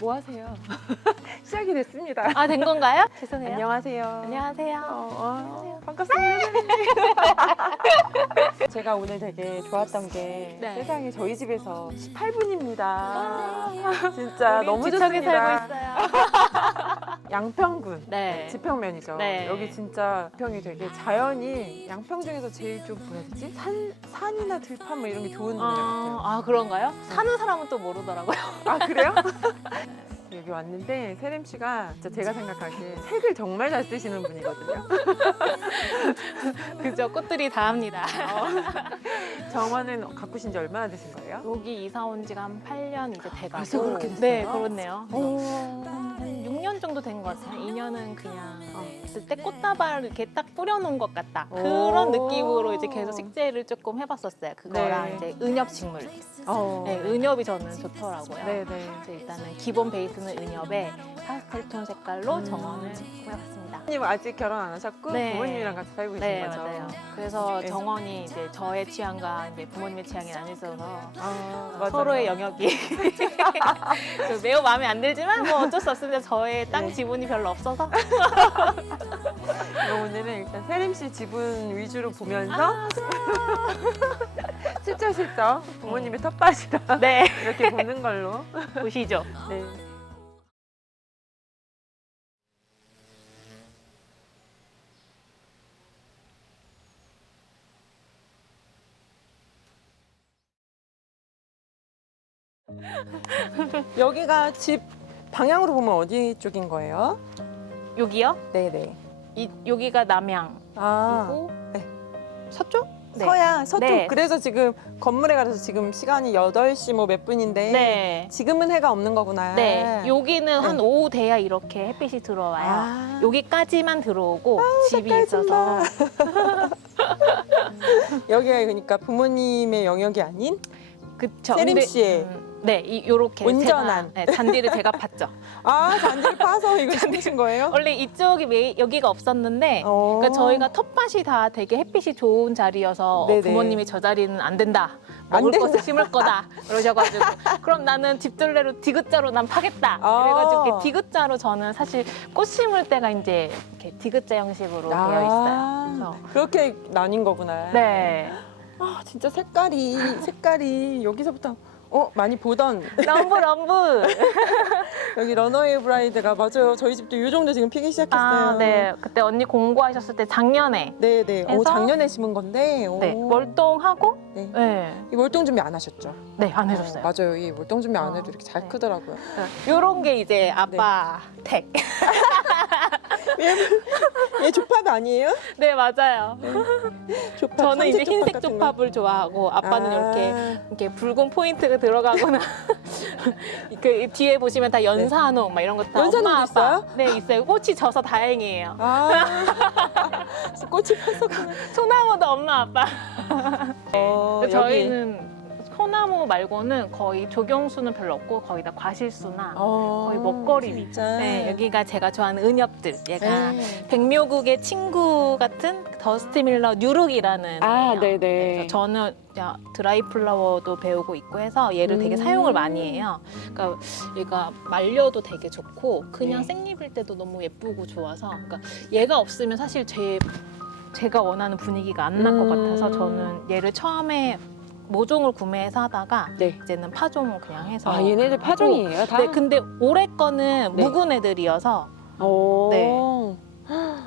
뭐 하세요? 시작이 됐습니다. 아, 된 건가요? 죄송해요. 안녕하세요. 안녕하세요. 반갑습니다. 제가 오늘 되게 좋았던 게 네. 세상에 저희 집에서 18분입니다. 진짜 너무 지척에 좋습니다. 살고 있어요. 양평군 네. 지평면이죠. 네. 여기 진짜 양평이 되게 자연이 양평 중에서 제일 좀 뭐라 해야 되지? 산이나 들판 뭐 이런 게 좋은 동네 같아요. 아, 그런가요? 사는 사람은 또 모르더라고요. 아 그래요? 여기 왔는데 세림 씨가 진짜 제가 생각하기에 색을 정말 잘 쓰시는 분이거든요. 그죠? 꽃들이 다 합니다. 정원은 가꾸신 지 얼마나 되신 거예요? 여기 이사 온 지가 한 8년 이제 돼가고. 벌써 그렇게 됐어요? 네, 그렇네요. 오. 한 6년 정도 된 것 같아요. 2년은 그냥 있을 때 꽃다발을 이렇게 딱 뿌려놓은 것 같다. 그런 느낌으로 이제 계속 식재를 조금 해봤었어요. 그거랑 네. 이제 은엽식물. 네, 은엽이 저는 좋더라고요. 네네. 그래서 일단은 기본 베이스는 은엽에 파스텔톤 색깔로 정원을 꾸며봤습니다. 부모님 아직 결혼 안 하셨고 네. 부모님이랑 같이 살고 계신 네, 거죠? 맞아요. 그래서 네. 정원이 이제 저의 취향과 이제 부모님의 취향이 나뉘어서 맞아요. 서로의 영역이 매우 마음에 안 들지만 뭐 어쩔 수 없습니다. 저의 땅 네. 지분이 별로 없어서. 그럼 오늘은 일단 세림 씨 지분 위주로 보면서 슬쩍슬쩍 부모님의 텃밭이랑 네, 이렇게 보는 걸로. 보시죠. 네. 여기가 집 방향으로 보면 어디 쪽인 거예요? 여기요? 네네. 여기가 남향이고 아, 서쪽? 네. 서양, 서쪽. 네. 그래서 지금 건물에 가서 지금 시간이 8시 뭐 몇 분인데 네. 지금은 해가 없는 거구나. 네, 여기는 한 네. 오후 돼야 이렇게 햇빛이 들어와요. 아, 여기까지만 들어오고 집이 색깔 있어서. 여기가 그러니까 부모님의 영역이 아닌 그쵸. 세림 근데, 씨의 네, 요렇게 온전한. 제가, 네, 잔디를 제가 팠죠. 잔디를 파서 이거 심으신 거예요? 원래 이쪽이 여기가 없었는데 그러니까 저희가 텃밭이 다 되게 햇빛이 좋은 자리여서 네네. 부모님이 저 자리는 안 된다. 안 먹을 된다. 것을 심을 거다. 그러셔가지고 그럼 나는 집둘레로 디귿자로 난 파겠다. 그래가지고 이렇게 디귿자로 저는 사실 꽃 심을 때가 이제 이렇게 디귿자 형식으로 되어 있어요. 그렇게 나뉜 거구나. 그래서. 네. 아, 진짜 색깔이 여기서부터 많이 보던 럼브. 여기 런어웨이 브라이드가 맞아요. 저희 집도 이 정도 지금 피기 시작했어요. 아, 네. 그때 언니 공부하셨을 때 작년에 네네. 해서? 작년에 심은 건데. 네, 월동하고 네. 네. 이 월동 준비 안 하셨죠? 네, 안 해줬어요. 맞아요. 이 월동 준비 안 해도 이렇게 잘 네. 크더라고요. 요런 게 이제 아빠 택. 얘 조팝 아니에요? 네, 맞아요. 조팝, 저는 이제 삼색 흰색 같은 거. 조팝을 좋아하고 아빠는 아. 이렇게 붉은 포인트가 들어가거나 그 뒤에 보시면 다 연산홍 막 이런 거 다 연산홍도 엄마 아빠. 있어요? 네, 있어요. 꽃이 져서 다행이에요. 꽃이 폈었구나. 소나무도 엄마 아빠. 여기. 저희는 소나무 말고는 거의 조경수는 별로 없고 거의 다 과실수나 거의 먹거리 위. 진짜. 네, 여기가 제가 좋아하는 은엽들. 얘가 네. 백묘국의 친구 같은 더스트 밀러 뉴룩이라는 애예요. 네네. 그래서 저는 드라이 플라워도 배우고 있고 해서 얘를 되게 사용을 많이 해요. 그러니까 얘가 말려도 되게 좋고 그냥 네. 생잎일 때도 너무 예쁘고 좋아서 그러니까 얘가 없으면 사실 제가 원하는 분위기가 안 날 것 같아서 저는 얘를 처음에 모종을 구매해서 하다가 네. 이제는 파종을 그냥 해서 얘네들 파종이에요, 다? 네, 근데 올해 거는 네. 묵은 애들이어서 오. 네.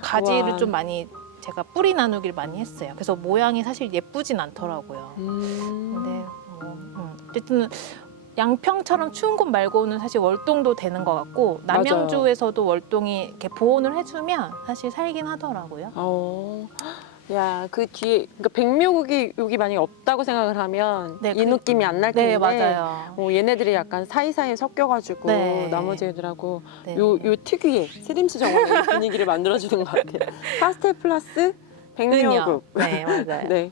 가지를 우와. 좀 많이 제가 뿌리 나누기를 많이 했어요. 그래서 모양이 사실 예쁘진 않더라고요. 근데 어쨌든 양평처럼 추운 곳 말고는 사실 월동도 되는 것 같고 남양주에서도 월동이 이렇게 보온을 해주면 사실 살긴 하더라고요. 야, 그 뒤에 그러니까 백묘국이 여기 만약에 없다고 생각을 하면 네, 이 느낌이 안 날 텐데 네, 맞아요. 얘네들이 약간 사이사이에 섞여가지고 네. 나머지 애들하고 네. 요 특유의 세림씨 정원의 분위기를 만들어주는 것 같아요. 파스텔 플러스 백묘국. 네, 맞아요. 네.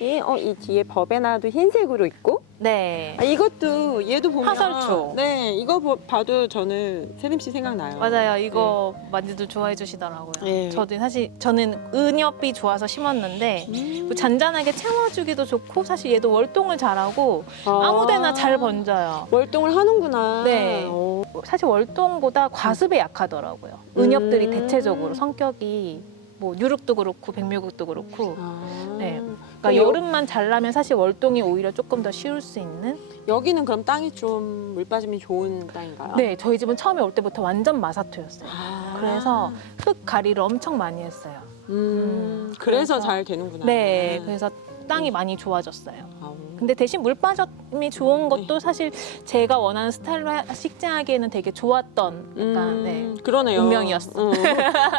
이 뒤에 버베나도 흰색으로 있고 네. 아, 이것도 얘도 보면 화살초. 네, 이거 봐도 저는 세림 씨 생각나요. 맞아요. 이거 많이들 좋아해 주시더라고요. 네. 저도 사실 저는 은엽이 좋아서 심었는데 뭐 잔잔하게 채워주기도 좋고 사실 얘도 월동을 잘하고 아무데나 잘 번져요. 월동을 하는구나. 네. 오. 사실 월동보다 과습에 약하더라고요. 은엽들이 음. 대체적으로 성격이 뭐 유룩도 그렇고 백묘국도 그렇고. 아. 네. 그러니까 그럼 여- 여름만 잘나면 사실 월동이 오히려 조금 더 쉬울 수 있는. 여기는 그럼 땅이 좀 물 빠짐이 좋은 땅인가요? 네, 저희 집은 처음에 올 때부터 완전 마사토였어요. 아. 그래서 흙 가리를 엄청 많이 했어요. 그래서 그래서- 잘 되는구나. 네, 그래서 땅이 많이 좋아졌어요. 아우. 근데 대신 물 빠짐이 좋은 것도 사실 제가 원하는 스타일로 식재하기에는 되게 좋았던 약간 네. 그러네요. 운명이었어.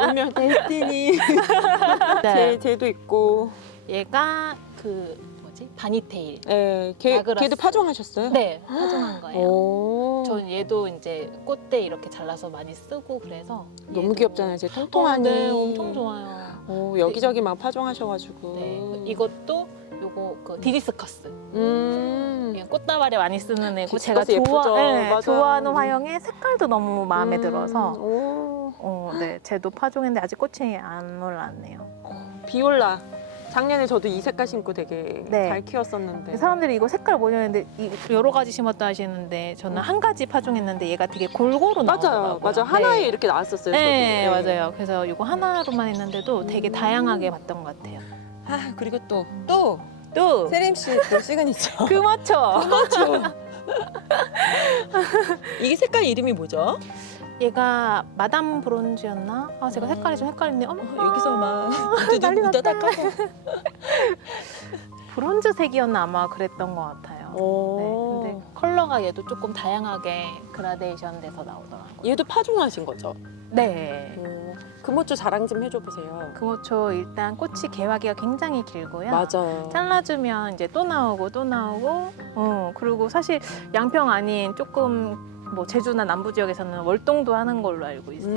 운명 데스티니. 네. 쟤도 있고. 얘가 그 뭐지 바니테일. 네, 나그라스. 걔도 파종하셨어요? 네, 파종한 거예요. 오. 전 얘도 이제 꽃대 이렇게 잘라서 많이 쓰고 그래서 너무 얘도- 귀엽잖아요. 쟤 통통하니. 네, 엄청 좋아요. 오, 여기저기 막 파종하셔가지고. 네, 이것도 요거 그 디디스커스. 음. 꽃다발에 많이 쓰는 애고 제가 디스커스 예쁘죠? 네, 맞아요. 좋아하는 화형의 색깔도 너무 마음에 들어서 오. 네, 쟤도 파종했는데 아직 꽃이 안 올라왔네요. 비올라. 작년에 저도 이 색깔 심고 되게 네. 잘 키웠었는데. 사람들이 이거 색깔 뭐냐 했는데 여러 가지 심었다 하시는데 저는 한 가지 파종했는데 얘가 되게 골고루 맞아요. 나오더라고요. 맞아. 네. 하나에 이렇게 나왔었어요. 네, 저도. 맞아요. 그래서 이거 하나로만 했는데도 되게 다양하게 봤던 것 같아요. 아 그리고 또 또 세림 씨 또 시그니처. 금어초. 이게 색깔 이름이 뭐죠? 얘가 마담 브론즈였나? 아 제가 색깔이 좀 헷갈리는데 어머 여기서 막 난리 났다. 묻어다까고. 브론즈색이었나 아마 그랬던 것 같아요. 오. 네, 근데 컬러가 얘도 조금 다양하게 그라데이션 돼서 나오더라고요. 얘도 파종하신 거죠? 네. 금호초 자랑 좀 해줘 보세요. 금호초 일단 꽃이 개화기가 굉장히 길고요. 맞아요. 잘라주면 이제 또 나오고 또 나오고. 그리고 사실 양평 아닌 조금 뭐 제주나 남부 지역에서는 월동도 하는 걸로 알고 있어요.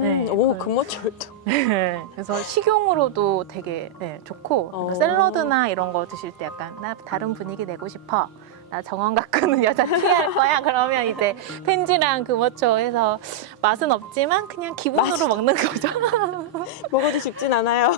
네, 오, 그걸- 금호초도. 네, 그래서 식용으로도 되게 좋고 그러니까 샐러드나 이런 거 드실 때 약간 나 다른 분위기 내고 싶어. 나 정원 가꾸는 여자 피할 거야. 그러면 이제 펜지랑 금어초 해서 맛은 없지만 그냥 기분으로 먹는 거죠. 먹어도 쉽진 않아요.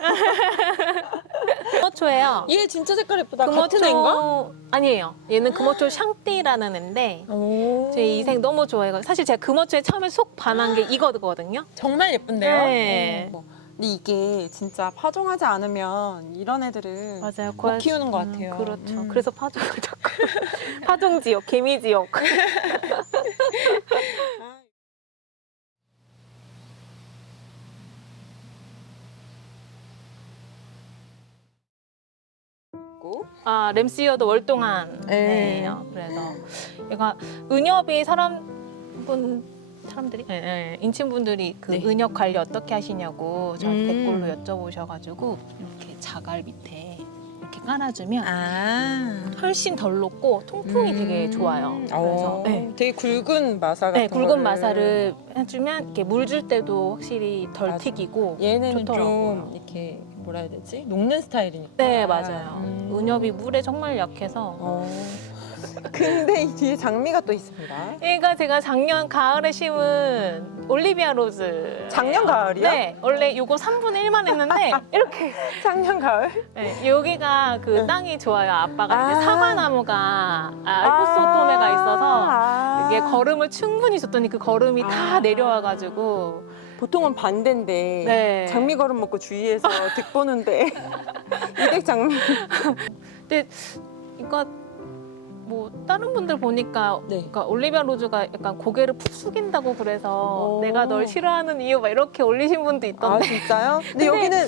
금어초예요. 얘 진짜 색깔 예쁘다. 같은 애인가? 금어초 아니에요. 얘는 금어초 샹띠라는 애인데 오. 제 이 색 너무 좋아해요. 사실 제가 금어초에 처음에 속 반한 게 이거거든요. 정말 예쁜데요? 네. 근데 이게 진짜 파종하지 않으면 이런 애들은 맞아요. 못 키우는 것 같아요. 그렇죠. 음. 그래서 파종을 자꾸 파종지역, 개미지역. 아 램시어도 월동한 네. 애예요. 그래서 얘가 은엽이 사람들이 인친분들이 그 네. 은엽 관리 어떻게 하시냐고 저한테 댓글로 여쭤보셔가지고 이렇게 자갈 밑에 이렇게 깔아주면 아. 훨씬 덜 녹고 통풍이 되게 좋아요. 그래서 네. 되게 굵은 마사 같은 네, 굵은 거를. 마사를 해주면 이렇게 물 줄 때도 확실히 덜 맞아. 튀기고 얘는 좋더라고요. 좀 이렇게 뭐라 해야 되지? 녹는 스타일이니까. 네 맞아요. 은엽이 물에 정말 약해서 근데 이 뒤에 장미가 또 있습니다. 얘가 제가 작년 가을에 심은 올리비아 로즈. 작년 가을이요? 네, 원래 요거 3분의 1만 했는데 이렇게 작년 가을? 네, 여기가 그 네. 땅이 좋아요. 아빠가 이제 아. 사과나무가 알프스토메가 있어서 이게 걸음을 충분히 줬더니 그 걸음이 다 내려와가지고 보통은 반대인데 네. 장미 걸음 먹고 주위에서 득 보는데 이댁 장미. 근데 이거 뭐 다른 분들 보니까 네. 그러니까 올리비아 로즈가 약간 고개를 푹 숙인다고 그래서 오. 내가 널 싫어하는 이유 막 이렇게 올리신 분도 아 있던데. 진짜요? 근데 여기는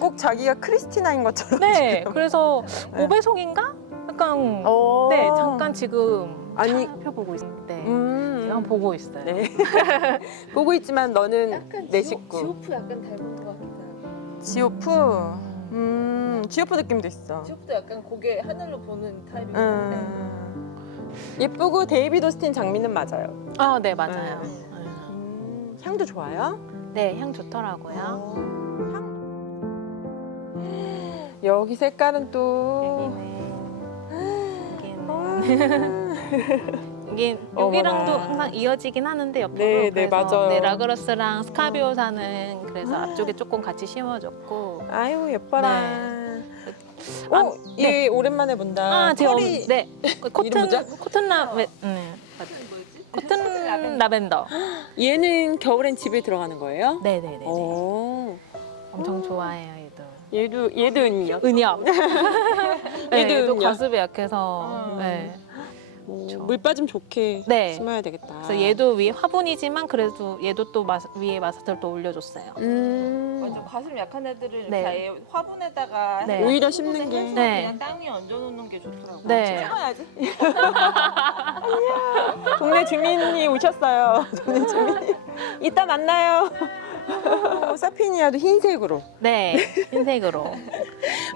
꼭 자기가 크리스티나인 것처럼. 네, 지금. 그래서 네. 오배송인가? 약간 어. 네 잠깐 지금 아니. 살펴보고 있는데 음. 제가 보고 있어요. 네. 보고 있지만 너는 내 식구. 지오프 약간 닮은 것 같기도 하고. 지오프. 지오프 느낌도 있어. 지오프도 약간 고개 하늘로 보는 타입이긴 예쁘고 데이비드 오스틴 장미는 맞아요. 아, 네 맞아요. 향도 좋아요. 네, 향 좋더라고요. 여기 색깔은 또 여기는 이게 여기랑도 항상 이어지긴 하는데 옆으로. 네, 네, 그래서 맞아요. 네, 라그러스랑 스카비오사는 그래서 앞쪽에 조금 같이 심어줬고. 아유 예뻐라. 아, 얘 오랜만에 본다. 아, 제 털이 네. 이름 뭐죠? 코튼 라벤, 코튼 라벤더. 얘는 겨울엔 집에 들어가는 거예요? 네네네. 오. 엄청 좋아해요, 얘도. 얘도 은이요. 은엽. 네, 얘도 얘도 은엽. 과습에 약해서. 네. 물 빠짐 좋게 네. 심어야 되겠다. 그래서 얘도 위에 화분이지만 그래도 얘도 또 위에 마사토를 또 올려줬어요. 완전 과습 약한 애들은 이렇게 네. 아예 화분에다가 네. 오히려 심는 게. 네. 그냥 땅 위에 얹어놓는 게 좋더라고요. 네. 찍어야지. 동네 주민이 오셨어요. 동네 주민. 이따 만나요. 사피니아도 흰색으로. 네, 흰색으로.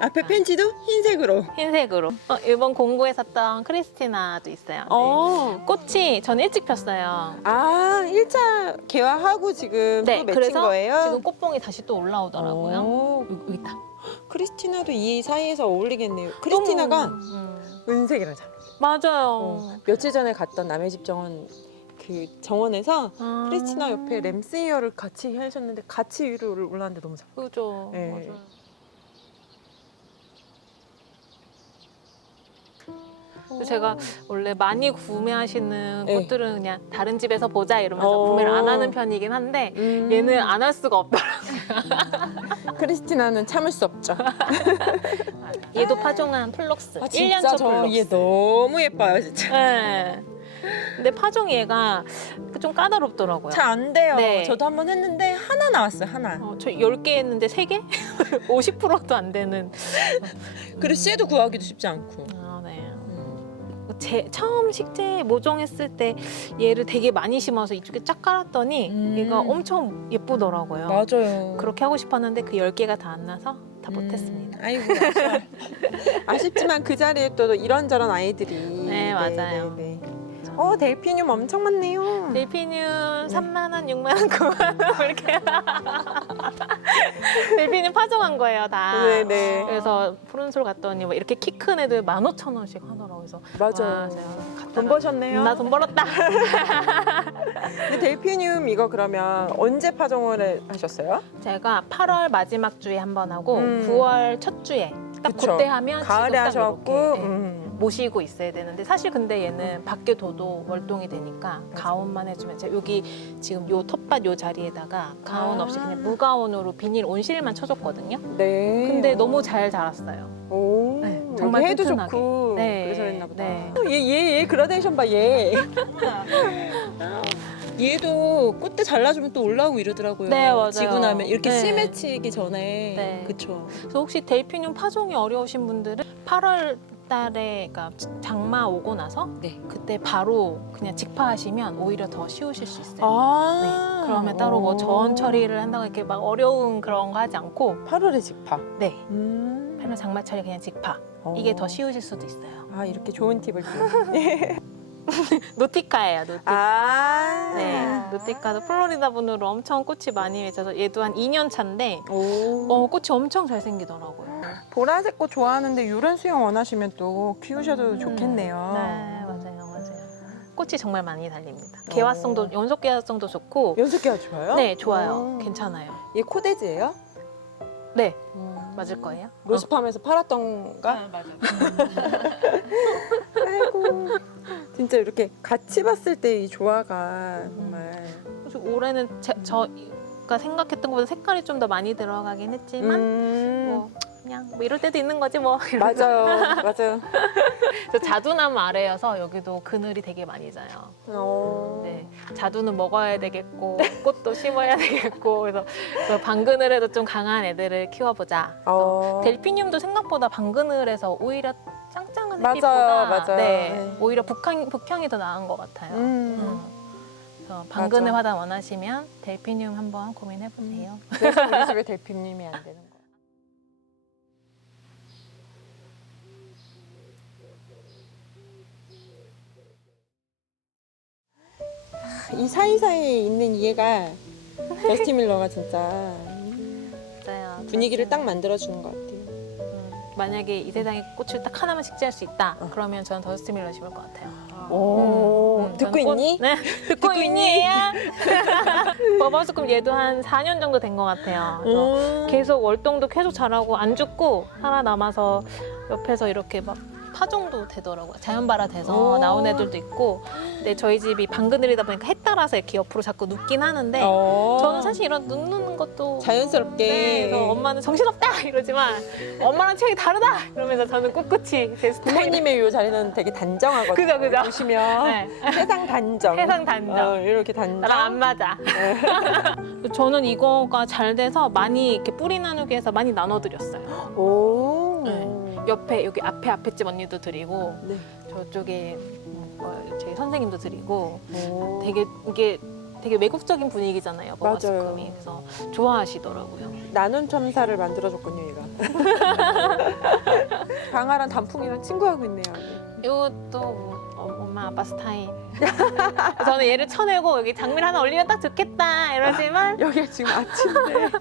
앞에 팬티도 흰색으로. 흰색으로. 일본 공구에 샀던 크리스티나도 있어요. 네. 꽃이 전 일찍 폈어요. 아, 1차 개화하고 지금 네, 또 맺힌 그래서 거예요? 지금 꽃봉이 다시 또 올라오더라고요. 오, 여기 있다. 크리스티나도 이 사이에서 어울리겠네요. 크리스티나가 너무, 은색이랑 잘. 맞아요. 며칠 전에 갔던 남의 집 정원 그 정원에서 아. 크리스티나 옆에 램스이어를 같이 하셨는데 같이 위로 올라왔는데 너무 잘. 그죠. 네. 맞아요. 그래서 제가 원래 많이 구매하시는 네. 꽃들은 그냥 다른 집에서 보자 이러면서 어. 구매를 안 하는 편이긴 한데 얘는 안 할 수가 없더라고요. 크리스티나는 참을 수 없죠. 얘도 파종한 플럭스. 아, 1년 진짜 차 저 플럭스. 얘 너무 예뻐요, 진짜. 네. 근데 파종 얘가 좀 까다롭더라고요. 잘 안 돼요. 네. 저도 한번 했는데 하나 나왔어요, 하나. 저 10개 했는데 3개? 50%도 안 되는. 그리고 씨도 구하기도 쉽지 않고. 아, 네. 처음 식재 모종했을 때 얘를 되게 많이 심어서 이쪽에 쫙 깔았더니 얘가 엄청 예쁘더라고요. 맞아요. 그렇게 하고 싶었는데 그 10개가 다 안 나서 다 못했습니다. 아이고, 아쉬워. 아쉽지만 그 자리에 또 이런저런 아이들이. 네, 맞아요. 네. 델피늄 엄청 많네요. 델피늄 3만 원, 6만 원, 9만 원 이렇게. 델피늄 파종한 거예요, 다. 네네. 그래서 푸른솔 갔더니 뭐 이렇게 키 큰 애들 15,000원씩 하더라고요. 그래서 맞아요. 와, 제가 갖다가 돈 버셨네요. 나 돈 벌었다. 근데 델피늄 이거 그러면 언제 파종을 하셨어요? 제가 8월 마지막 주에 한 번 하고 음. 9월 첫 주에 딱 그쵸. 그때 하면 가을에 지금 딱 하셔갖고. 이렇게, 네, 모시고 있어야 되는데 사실 근데 얘는 밖에 둬도 월동이 되니까 가온만 해주면 제가 여기 지금 요 텃밭 요 자리에다가 가온 없이 그냥 무가온으로 비닐 온실만 쳐줬거든요. 네. 근데 너무 잘 자랐어요. 오, 네, 정말 정말 해도 튼튼하게. 좋고 네, 그래서 그랬나 보다. 네. 얘 그라데이션 봐, 얘. 얘도 꽃대 잘라주면 또 올라오고 이러더라고요. 네, 맞아요. 지고 나면 이렇게 네. 씨 맺히기 전에. 네. 그쵸. 그래서 혹시 델피늄 파종이 어려우신 분들은 8월 달에 그러니까 장마 오고 나서 네. 그때 바로 그냥 직파하시면 오히려 더 쉬우실 수 있어요. 아. 네. 그러면 따로 뭐 저온 처리를 한다고 이렇게 막 어려운 그런 거 하지 않고 8월에 직파. 네. 음. 8월 장마 처리 그냥 직파. 어. 이게 더 쉬우실 수도 있어요. 아, 이렇게 좋은 팁을 또. 노티카예요, 노티카. 아. 네, 노티카도 플로리다 분으로 엄청 꽃이 많이 맺혀서 얘도 한 2년 차인데 오. 꽃이 엄청 잘 생기더라고요. 보라색 꽃 좋아하는데 이런 수영 원하시면 또 키우셔도 좋겠네요. 네, 맞아요. 꽃이 정말 많이 달립니다. 개화성도 연속 개화성도 좋고 연습기가 좋아요? 네, 좋아요. 오. 괜찮아요. 얘 코데지예요? 네, 맞을 거예요. 로스팜에서 팔았던가? 아, 맞아. 아이고. 진짜 이렇게 같이 봤을 때 이 조화가 정말. 그래서 올해는 저가 생각했던 것보다 색깔이 좀 더 많이 들어가긴 했지만 뭐 그냥 뭐 이럴 때도 있는 거지 뭐. 맞아요, 맞아요. 그래서 자두나무 아래여서 여기도 그늘이 되게 많이 자요. 네, 자두는 먹어야 되겠고 꽃도 심어야 되겠고 그래서 그 방그늘에도 좀 강한 애들을 키워보자. 그래서 델피늄도 생각보다 방그늘에서 오히려 짱짱한 맞아요, 햇빛보다 맞아요. 네, 네. 오히려 북향이 더 나은 것 같아요. 그래서 방그늘 맞아. 화단 원하시면 델피늄 한번 고민해 보세요. 그래서 우리 집에 델피늄이 안 되는 거야. 이 사이사이에 있는 이 애가 더스티 밀러가 진짜 맞아요. 분위기를 딱 만들어주는 것 같아요. 만약에 이 세상에 꽃을 딱 하나만 식재할 수 있다. 그러면 저는 더스트 밀러 심을 것 같아요. 오, 듣고 저는 꽃- 있니? 네, 듣고 있니? 버버스꿈 얘도 한 4년 정도 된 것 같아요. 그래서 계속 월동도 계속 자라고 안 죽고 살아남아서 옆에서 이렇게 막 파종도 되더라고요. 자연발화 돼서 오. 나온 애들도 있고. 근데 저희 집이 방그늘이다 보니까 해 따라서 이렇게 옆으로 자꾸 눕긴 하는데 저는 사실 이런 눕는 것도 자연스럽게. 네, 그래서 엄마는 정신없다 이러지만 엄마랑 취향이 다르다 이러면서 저는 꿋꿋이 제 스타일. 부모님의 요 자리는 되게 단정하거든요. 그죠, 그죠. 보시면 네. 세상 단정. 세상 단정. 이렇게 단정. 나랑 안 맞아. 저는 이거가 잘 돼서 많이 이렇게 뿌리 나누기 해서 많이 나눠드렸어요. 오. 네. 옆에 여기 앞에 집 언니도 드리고 네. 저쪽에 제 선생님도 드리고 오. 되게 이게 되게 외국적인 분위기잖아요. 맞아요. 버버스꿈이 그래서 좋아하시더라고요. 나눔 첨사를 만들어줬군요, 얘가. 강아랑 단풍이랑 친구하고 있네요. 이것도 엄마 아빠 스타일. 저는 얘를 쳐내고 여기 장미를 하나 올리면 딱 좋겠다 이러지만 여기가 지금 아치인데.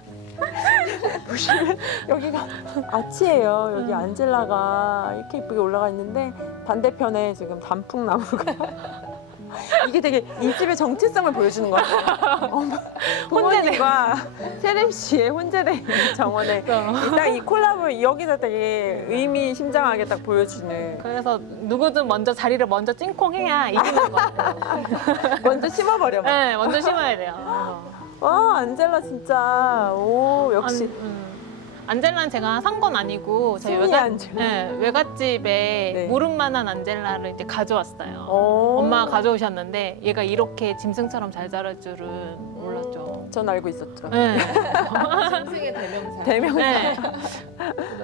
보시면 여기가 아치예요. 여기 안젤라가 이렇게 예쁘게 올라가 있는데 반대편에 지금 단풍나무가 이게 되게 이 집의 정체성을 보여주는 것 같아요. 부모님과 세림 씨의 혼재된 정원에 딱 이 콜라보 여기서 되게 의미심장하게 딱 보여주는. 그래서 누구든 먼저 자리를 먼저 찡콩해야 이기는 것 같아요. 먼저 심어버려. 네, 먼저 심어야 돼요. 와 안젤라 진짜 오 역시 안젤라는 제가 산 건 아니고 저희 순이 안젤라. 외갓집에 네. 무릎만한 안젤라를 이제 가져왔어요. 오. 엄마가 가져오셨는데 얘가 이렇게 짐승처럼 잘 자랄 줄은 몰랐죠. 전 알고 있었죠. 네. 짐승의 대명사. 대명사. 네.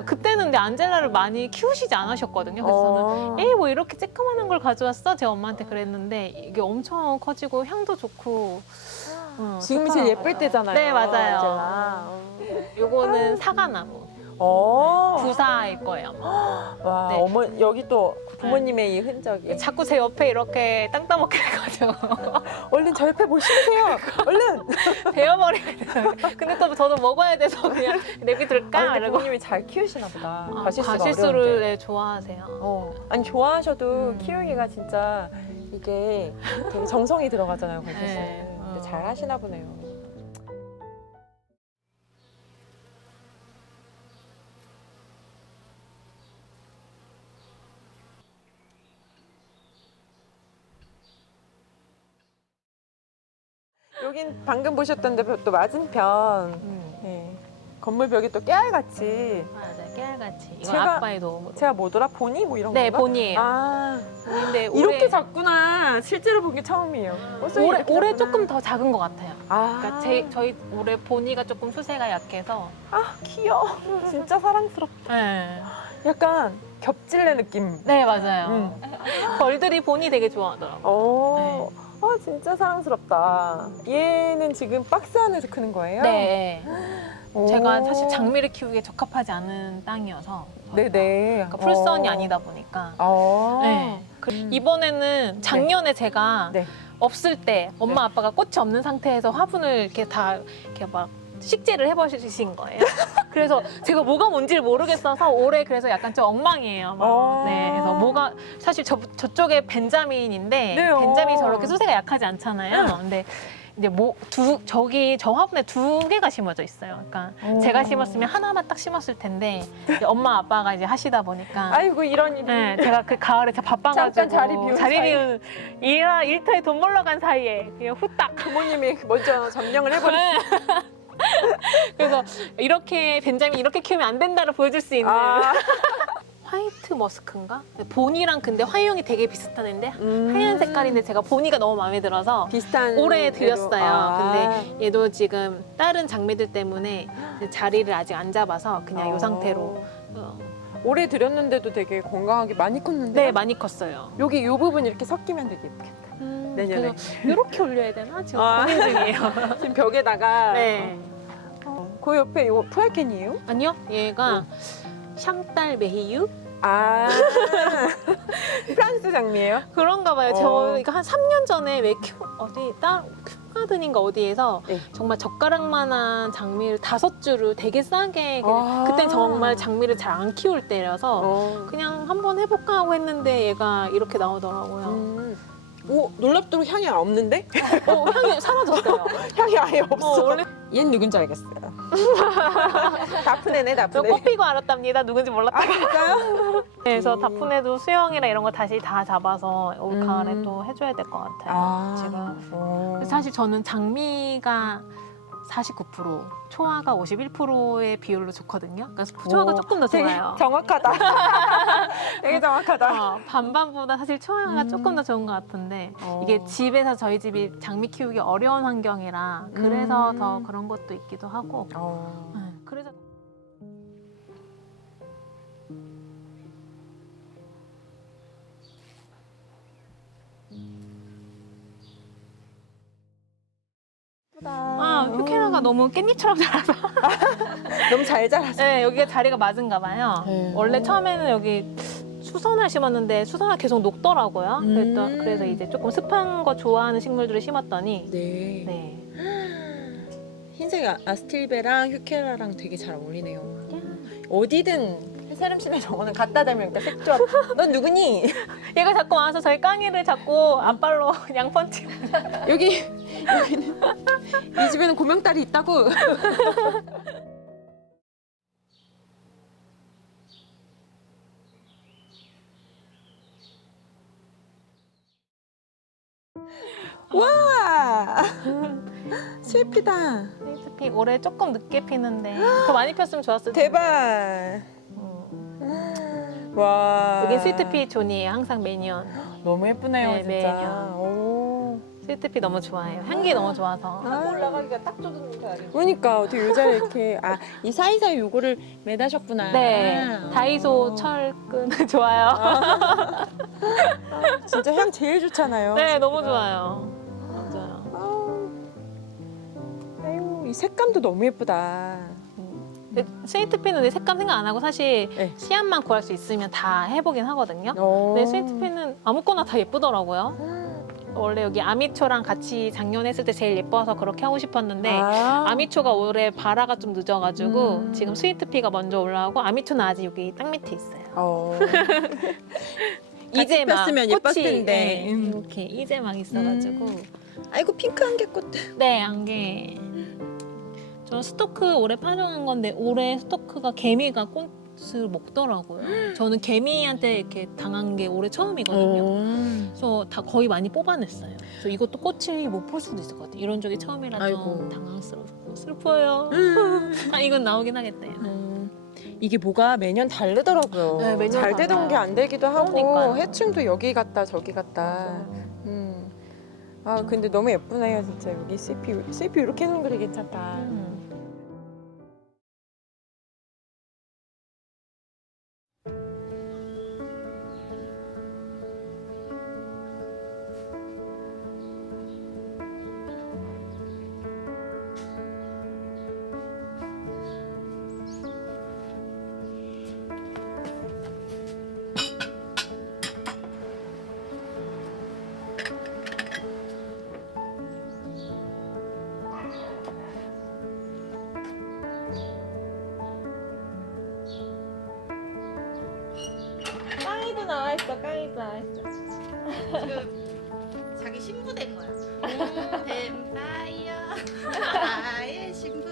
그때는 근데 안젤라를 많이 키우시지 않으셨거든요. 그래서 저는 에이 뭐 이렇게 쬐끄만한 걸 가져왔어? 제가 엄마한테 그랬는데 이게 엄청 커지고 향도 좋고 지금이 제일 예쁠 때잖아요. 네, 맞아요. 안젤라. 요거는 사과나무 오. 부사일 거예요. 와 네. 어머 여기 또 부모님의 이 흔적이. 자꾸 제 옆에 이렇게 땅 따먹게 해가지고 얼른 저 옆에 보시세요. 얼른. 베어버리게 돼요. 근데 또 저도 먹어야 돼서 그냥 내비둘까? 아니, 근데 이러고 부모님이 잘 키우시나 보다. 과실수가 과실수를 어려운데. 네, 좋아하세요. 아니 좋아하셔도 키우기가 진짜 이게 되게 정성이 들어가잖아요. 과실수. 네. 근데 잘 하시나 보네요. 여긴 방금 보셨던 데 또 맞은편 네. 건물 벽이 또 깨알같이 맞아요. 깨알같이. 이건 제가- 아빠의 도움으로. 제가 뭐더라? 보니? 뭐 이런 네, 건가? 본이에요. 아 본인데 이렇게 작구나. 실제로 본 게 처음이에요. 올해 조금 더 작은 것 같아요. 아, 그러니까 저희 올해 본이가 조금 수세가 약해서. 아 귀여워. 진짜 사랑스럽다. 네, 약간 겹질레 느낌. 네 맞아요. 벌들이 본이 되게 좋아하더라고요. 오, 진짜 사랑스럽다. 얘는 지금 박스 안에서 크는 거예요? 네. 오. 제가 사실 장미를 키우기에 적합하지 않은 땅이어서. 네네. 그러니까 풀선이 아니다 보니까. 네. 이번에는 작년에 제가 네. 없을 때 엄마 아빠가 꽃이 없는 상태에서 화분을 이렇게 다 이렇게 막 식재를 해버리신 거예요. 그래서 제가 뭐가 뭔지를 모르겠어서 올해 그래서 약간 좀 엉망이에요. 막. 네, 그래서 뭐가 사실 저쪽에 벤자민인데 네, 벤자민이 저렇게 수세가 약하지 않잖아요. 근데 이제 저 화분에 2개가 심어져 있어요. 그러니까 제가 심었으면 하나만 딱 심었을 텐데 이제 엄마 아빠가 이제 하시다 보니까 아이고 이런 일이. 네, 제가 그 가을에 바빠가지고 잠깐 자리 비운 사이. 비운 일터에 돈 벌러 간 사이에 그냥 후딱. 부모님이 먼저 점령을 해버렸어요. 네. 그래서 이렇게 벤자민 이렇게 키우면 안 된다를 보여줄 수 있는 화이트 머스크인가? 본이랑 근데 화이형이 되게 비슷한데 하얀 색깔인데 제가 본이가 너무 마음에 들어서 비슷한 올해 애도. 드렸어요. 근데 얘도 지금 다른 장미들 때문에 자리를 아직 안 잡아서 그냥 이 상태로. 올해 드렸는데도 되게 건강하게 많이 컸는데. 네, 많이 컸어요. 여기 이 부분 이렇게 섞이면 되게 예쁘겠다. 내년에. 그래서 이렇게 올려야 되나? 지금 아. 고민 중이에요. 지금 벽에다가. 네. 그 옆에 이거 푸알캔이에요? 아니요, 얘가 샹딸 메히유? 아 프랑스 장미예요? 그런가 봐요. 저 이거 한 3년 전에 왜 어디 스마든인가 어디에서 네. 정말 젓가락만한 장미를 5줄을 되게 싸게 아. 그땐 정말 장미를 잘 안 키울 때라서 어. 그냥 한번 해볼까 하고 했는데 얘가 이렇게 나오더라고요. 오, 놀랍도록 향이 없는데? 향이 사라졌어요. 향이 아예 없어. 원래 얜 누군지 알겠어요. 다프네네, 저 다프네. 꽃피고 알았답니다. 누군지 몰랐다. 진짜요? 그래서 다프네도 수영이랑 이런 거 다시 다 잡아서 올 가을에 또 해줘야 될 것 같아요. 지금 사실 저는 장미가 49%, 초화가 51%의 비율로 좋거든요. 그러니까 초화가 조금 더 되게 좋아요. 정확하다. 되게 정확하다. 반반보다 사실 초화가 조금 더 좋은 것 같은데 이게 집에서 저희 집이 장미 키우기 어려운 환경이라 그래서 더 그런 것도 있기도 하고 그래서 휴케라가 너무 깻잎처럼 자라서 너무 잘 자랐어. 네, 여기가 자리가 맞은가 봐요. 네. 원래 처음에는 여기 수선화 심었는데 수선화 계속 녹더라고요. 그래서 이제 조금 습한 거 좋아하는 식물들을 심었더니 네. 네. 흰색 아스틸베랑 휴케라랑 되게 잘 어울리네요. 어디든 새름신의 정원은 갖다 대면 색조합. 넌 누구니? 얘가 자꾸 와서 저희 깡이를 자꾸 앞발로 양펀치. 여기는 이 집에는 고명딸이 있다고. 와, 스위피다. 스위트피 올해 조금 늦게 피는데 더 많이 폈으면 좋았을 텐데. 대박. 와. 여기 스위트피 존이에요. 항상 매년. 너무 예쁘네요, 네, 진짜. 매년. 오. 스위트피 너무 좋아해요. 향기 너무 좋아서. 올라가기가 딱 좋은 자리. 그러니까 어떻게 요자를 이렇게 이 사이사이 요거를 매다셨구나. 네. 다이소 철근 좋아요. 진짜 향 제일 좋잖아요. 네, 너무 좋아요. 맞아요. 아유, 이 색감도 너무 예쁘다. 근데 스위트피는 색감 생각 안 하고 사실 네. 씨앗만 구할 수 있으면 다 해보긴 하거든요. 오. 근데 스위트피는 아무거나 다 예쁘더라고요. 원래 여기 아미초랑 같이 작년에 했을 때 제일 예뻐서 그렇게 하고 싶었는데 아미초가 올해 발화가 좀 늦어가지고 지금 스위트피가 먼저 올라오고 아미초는 아직 여기 땅 밑에 있어요. 이제 폈으면 예뻤을 꽃이, 텐데. 네, 이렇게 이제 막 있어가지고 아이고 핑크 안개꽃. 네 안개. 저 스토크 올해 파종한 건데 올해 스토크가 개미가 꽃을 먹더라고요. 저는 개미한테 이렇게 당한 게 올해 처음이거든요. 그래서 다 거의 많이 뽑아냈어요. 그래서 이것도 꽃을 못 볼 수도 있을 것 같아요. 이런 적이 처음이라 아이고. 좀 당황스럽고 슬퍼요. 이건 나오긴 하겠다. 이게 뭐가 매년 다르더라고요. 네, 매년 잘 되던 달라요. 게 안 되기도 하고 그러니까요. 해충도 여기 갔다 저기 갔다. 근데 너무 예쁘네요 진짜 여기 CP 이렇게 해놓은 그리 괜찮다. 깡이도 나와 있어. 깡이도 나와 있어. 자기 신부 된 거야. 뱀파이어 나의 신부.